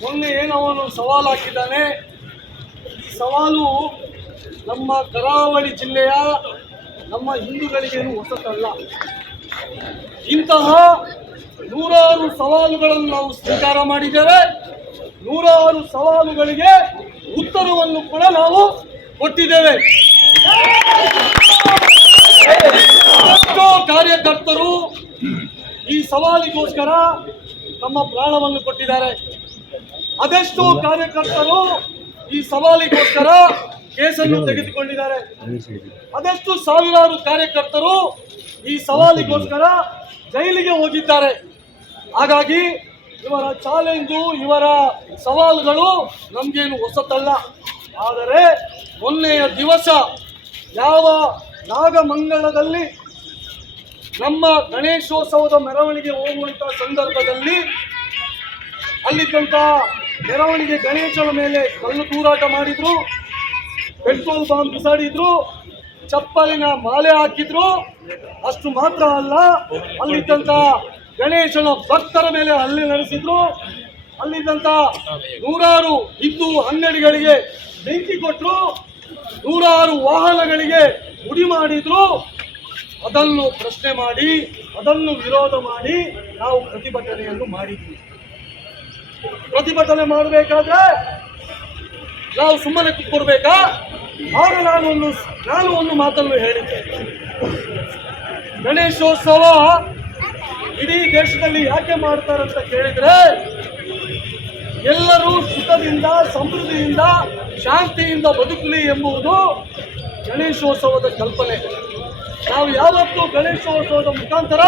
ಮೊನ್ನೆ ಏನವನು ಸವಾಲು ಹಾಕಿದ್ದಾನೆ. ಈ ಸವಾಲು ನಮ್ಮ ಕರಾವಳಿ ಜಿಲ್ಲೆಯ ನಮ್ಮ ಹಿಂದೂಗಳಿಗೇನು ಹೊಸತಲ್ಲ. ಇಂತಹ ನೂರಾರು ಸವಾಲುಗಳನ್ನು ನಾವು ಸ್ವೀಕಾರ ಮಾಡಿದ್ದೇವೆ. ನೂರಾರು ಸವಾಲುಗಳಿಗೆ ಉತ್ತರವನ್ನು ಕೂಡ ನಾವು ಕೊಟ್ಟಿದ್ದೇವೆ. ಎಷ್ಟೋ ಕಾರ್ಯಕರ್ತರು ಈ ಸವಾಲಿಗೋಸ್ಕರ ತಮ್ಮ ಪ್ರಾಣವನ್ನು ಕೊಟ್ಟಿದ್ದಾರೆ. ಅದೆಷ್ಟೋ ಕಾರ್ಯಕರ್ತರು ಈ ಸವಾಲಿಗೋಸ್ಕರ ಕೇಸನ್ನು ತೆಗೆದುಕೊಂಡಿದ್ದಾರೆ. ಅದೆಷ್ಟು ಸಾವಿರಾರು ಕಾರ್ಯಕರ್ತರು ಈ ಸವಾಲಿಗೋಸ್ಕರ ಜೈಲಿಗೆ ಹೋಗಿದ್ದಾರೆ. ಹಾಗಾಗಿ ಇವರ ಚಾಲೆಂಜು ಇವರ ಸವಾಲುಗಳು ನಮಗೇನು ಹೊಸತಲ್ಲ. ಆದರೆ ಮೊನ್ನೆಯ ದಿವಸ ಯಾವ ನಾಗಮಂಗಳದಲ್ಲಿ ನಮ್ಮ ಗಣೇಶೋತ್ಸವದ ಮೆರವಣಿಗೆ ಹೋಗುವಂತ ಸಂದರ್ಭದಲ್ಲಿ ಅಲ್ಲಿದ್ದಂತ ಮೆರವಣಿಗೆ ಗಣೇಶನ ಮೇಲೆ ಕಲ್ಲು ತೂರಾಟ ಮಾಡಿದ್ರು, ಪೆಟ್ರೋಲ್ ಬಾಂಬ್ ಬಿಸಾಡಿದ್ರು, ಚಪ್ಪಲಿನ ಮಾಲೆ ಹಾಕಿದ್ರು. ಅಷ್ಟು ಮಾತ್ರ ಅಲ್ಲ ಅಲ್ಲಿದ್ದಂಥ ಗಣೇಶನ ಭಕ್ತರ ಮೇಲೆ ಹಲ್ಲೆ ನಡೆಸಿದ್ರು. ಅಲ್ಲಿದ್ದಂಥ ನೂರಾರು ಹಿಂದೂ ಅಂಗಡಿಗಳಿಗೆ ಬೆಂಕಿ ಕೊಟ್ಟರು ನೂರಾರು ವಾಹನಗಳಿಗೆ ಉಡಿ ಮಾಡಿದ್ರು. ಅದನ್ನು ಪ್ರಶ್ನೆ ಮಾಡಿ, ಅದನ್ನು ವಿರೋಧ ಮಾಡಿ ನಾವು ಪ್ರತಿಭಟನೆಯನ್ನು ಮಾಡಿದ್ವಿ. ಪ್ರತಿಭಟನೆ ಮಾಡಬೇಕಾದ್ರೆ ನಾವು ಸುಮ್ಮನೆ ಕೂತ್ಕೊಡ್ಬೇಕಾ? ಆಗ ನಾನು ಒಂದು ನಾನು ಒಂದು ಮಾತನ್ನು ಹೇಳಿದ್ದೆ ಗಣೇಶೋತ್ಸವ ಇಡೀ ದೇಶದಲ್ಲಿ ಯಾಕೆ ಮಾಡ್ತಾರಂತ ಕೇಳಿದ್ರೆ, ಎಲ್ಲರೂ ಸುಖದಿಂದ, ಸಮೃದ್ಧಿಯಿಂದ, ಶಾಂತಿಯಿಂದ ಬದುಕಲಿ ಎಂಬುದು ಗಣೇಶೋತ್ಸವದ ಕಲ್ಪನೆ. ನಾವು ಯಾವತ್ತೂ ಗಣೇಶೋತ್ಸವದ ಮುಖಾಂತರ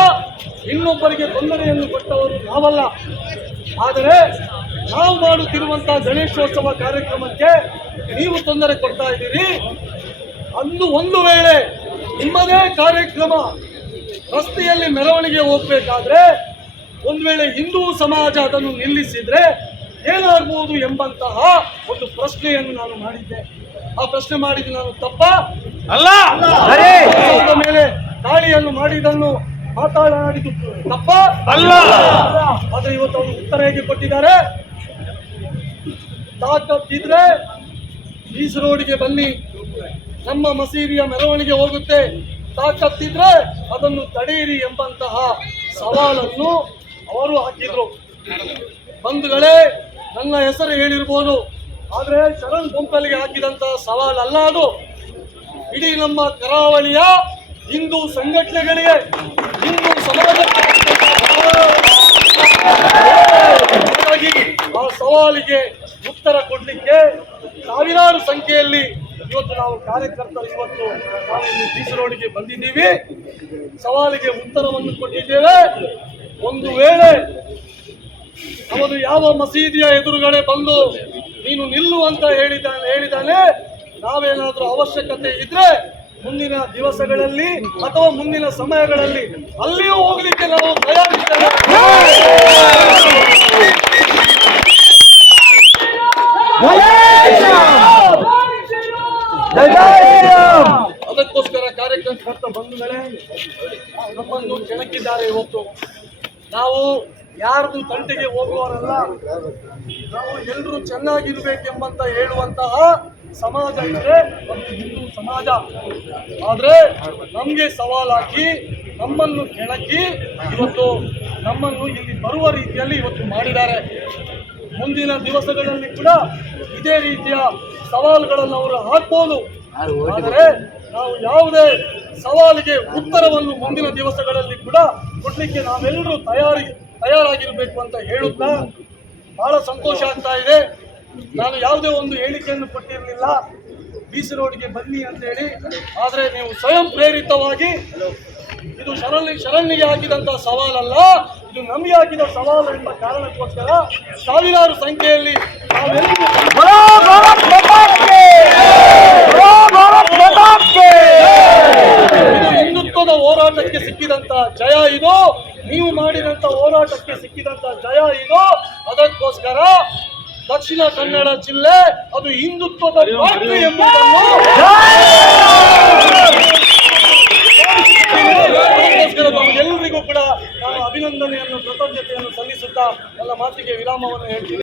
ಇನ್ನೊಬ್ಬರಿಗೆ ತೊಂದರೆಯನ್ನು ಕೊಟ್ಟವರು ನಾವಲ್ಲ. ಆದರೆ ನಾವು ಮಾಡುತ್ತಿರುವಂತಹ ಗಣೇಶೋತ್ಸವ ಕಾರ್ಯಕ್ರಮಕ್ಕೆ ನೀವು ತೊಂದರೆ ಕೊಡ್ತಾ ಇದ್ದೀರಿ. ಅಂದು ಒಂದು ವೇಳೆ ನಿಮ್ಮದೇ ಕಾರ್ಯಕ್ರಮ ರಸ್ತೆಯಲ್ಲಿ ಮೆರವಣಿಗೆ ಹೋಗ್ಬೇಕಾದ್ರೆ ಒಂದು ವೇಳೆ ಹಿಂದೂ ಸಮಾಜ ಅದನ್ನು ನಿಲ್ಲಿಸಿದ್ರೆ ಏನಾಗ್ಬೋದು ಎಂಬಂತಹ ಒಂದು ಪ್ರಶ್ನೆಯನ್ನು ನಾನು ಮಾಡಿದ್ದೆ. ಆ ಪ್ರಶ್ನೆ ಮಾಡಿದ್ದು ನಾನು ತಪ್ಪ. ಅಲ್ಲ! ಮೇಲೆ ದಾಳಿಯನ್ನು ಮಾಡಿದ್ದನ್ನು ಮಾತಾಡಿದ್ದು ತಪ್ಪ. ಅಲ್ಲ. ಆದ್ರೆ ಇವತ್ತು ಅವರು ಉತ್ತರ ಹೇಗೆ ಕೊಟ್ಟಿದ್ದಾರೆ? ತಾಕತ್ತಿದ್ರೆ ಈಸ್ ರೋಡ್ಗೆ ಬನ್ನಿ. ನಮ್ಮ ಮಸೀದಿಯ ಮೆರವಣಿಗೆ ಹೋಗುತ್ತೆ. ತಾಕತ್ತಿದ್ರೆ ಅದನ್ನು ತಡೆಯಿರಿ ಎಂಬಂತಹ ಸವಾಲನ್ನು ಅವರು ಹಾಕಿದ್ರು. ಬಂಧುಗಳೇ ನನ್ನ ಹೆಸರು ಹೇಳಿರ್ಬೋದು. ಆದ್ರೆ ಶರಣ್ ಗುಂಪಲ್ಲಿಗೆ ಹಾಕಿದಂತಹ ಸವಾಲಲ್ಲ ಅದು. ಇಡೀ ನಮ್ಮ ಕರಾವಳಿಯ ಹಿಂದೂ ಸಂಘಟನೆಗಳಿಗೆ, ಹಿಂದೂ ಸಮಾಜಕ್ಕೆ ಆ ಸವಾಲಿಗೆ ಉತ್ತರ ಕೊಡಲಿಕ್ಕೆ ಸಾವಿರಾರು ಸಂಖ್ಯೆಯಲ್ಲಿ ಇವತ್ತು ನಾವು ಕಾರ್ಯಕರ್ತರು ಇವತ್ತು ನಾವು ಇಲ್ಲಿ ಬೀಚ್ ಬಂದಿದ್ದೀವಿ. ಸವಾಲಿಗೆ ಉತ್ತರವನ್ನು ಕೊಟ್ಟಿದ್ದೇವೆ. ಒಂದು ವೇಳೆ ಅವನು ಯಾವ ಮಸೀದಿಯ ಎದುರುಗಡೆ ಬಂದು ನೀನು ನಿಲ್ಲು ಅಂತ ಹೇಳಿದ್ದಾನೆ ಹೇಳಿದ್ದಾನೆ, ನಾವೇನಾದರೂ ಅವಶ್ಯಕತೆ ಇದ್ರೆ ಮುಂದಿನ ದಿವಸಗಳಲ್ಲಿ ಅಥವಾ ಮುಂದಿನ ಸಮಯಗಳಲ್ಲಿ ಅಲ್ಲಿಯೂ ಹೋಗ್ಲಿಕ್ಕೆ ನಾವು ತಯಾರಿದ್ದೇವೆ. ಅದಕ್ಕೋಸ್ಕರ ಬಂತು ಮೇಲೆ ನಮ್ಮನ್ನು ಕೆಣಕಿದ್ದಾರೆ ಇವತ್ತು. ನಾವು ಯಾರ್ದು ತಂಟೆಗೆ ಹೋಗುವವರಲ್ಲ, ನಾವು ಎಲ್ಲರೂ ಚೆನ್ನಾಗಿರ್ಬೇಕೆಂಬಂತ ಹೇಳುವಂತಹ ಸಮಾಜ ಇದ್ರೆ ಒಂದು ಹಿಂದೂ ಸಮಾಜ. ಆದ್ರೆ ನಮ್ಗೆ ಸವಾಲ್ ಹಾಕಿ ನಮ್ಮನ್ನು ಕೆಣಕಿ ಇವತ್ತು ನಮ್ಮನ್ನು ಇಲ್ಲಿ ಬರುವ ರೀತಿಯಲ್ಲಿ ಇವತ್ತು ಮಾಡಿದ್ದಾರೆ. ಮುಂದಿನ ದಿವಸಗಳಲ್ಲಿ ಕೂಡ ಇದೇ ರೀತಿಯ ಸವಾಲುಗಳನ್ನು ಅವರು ಹಾಕ್ಬೋದು. ಆದರೆ ನಾವು ಯಾವುದೇ ಸವಾಲಿಗೆ ಉತ್ತರವನ್ನು ಮುಂದಿನ ದಿವಸಗಳಲ್ಲಿ ಕೂಡ ಕೊಡಲಿಕ್ಕೆ ನಾವೆಲ್ಲರೂ ತಯಾರಿ ತಯಾರಾಗಿರಬೇಕು ಅಂತ ಹೇಳುತ್ತಾ ಬಹಳ ಸಂತೋಷ ಆಗ್ತಾ ಇದೆ. ನಾನು ಯಾವುದೇ ಒಂದು ಹೇಳಿಕೆಯನ್ನು ಕೊಟ್ಟಿರಲಿಲ್ಲ. ಬೀಸಿ ರೋಡ್ಗೆ ಬನ್ನಿ ಅಂತ ಹೇಳಿ ಆದರೆ ನೀವು ಸ್ವಯಂ ಪ್ರೇರಿತವಾಗಿ ಇದು ಶರಣಿ ಶರಣ್ಣಿಗೆ ಹಾಕಿದಂತ ಸವಾಲಲ್ಲ, ಇದು ನಮಗೆ ಹಾಕಿದ ಸವಾಲು ಎಂಬ ಕಾರಣಕ್ಕೋಸ್ಕರ ಸಾವಿರಾರು ಸಂಖ್ಯೆಯಲ್ಲಿ ಹಿಂದುತ್ವದ ಹೋರಾಟಕ್ಕೆ ಸಿಕ್ಕಿದಂಥ ಜಯ ಇದು. ನೀವು ಮಾಡಿದಂತ ಹೋರಾಟಕ್ಕೆ ಸಿಕ್ಕಿದಂತ ಜಯ ದಕ್ಷಿಣ ಕನ್ನಡ ಜಿಲ್ಲೆ ಅದು ಹಿಂದುತ್ವದ ಪಾರ್ಟಿ ಎಂಬುದನ್ನು ಎಲ್ಲರಿಗೂ ಕೂಡ ನಾನು ಅಭಿನಂದನೆಯನ್ನು ಕೃತಜ್ಞತೆಯನ್ನು ಸಲ್ಲಿಸುತ್ತಾ ಎಲ್ಲ ಮಾತಿಗೆ ವಿರಾಮವನ್ನು ಹೇಳ್ತೀನಿ.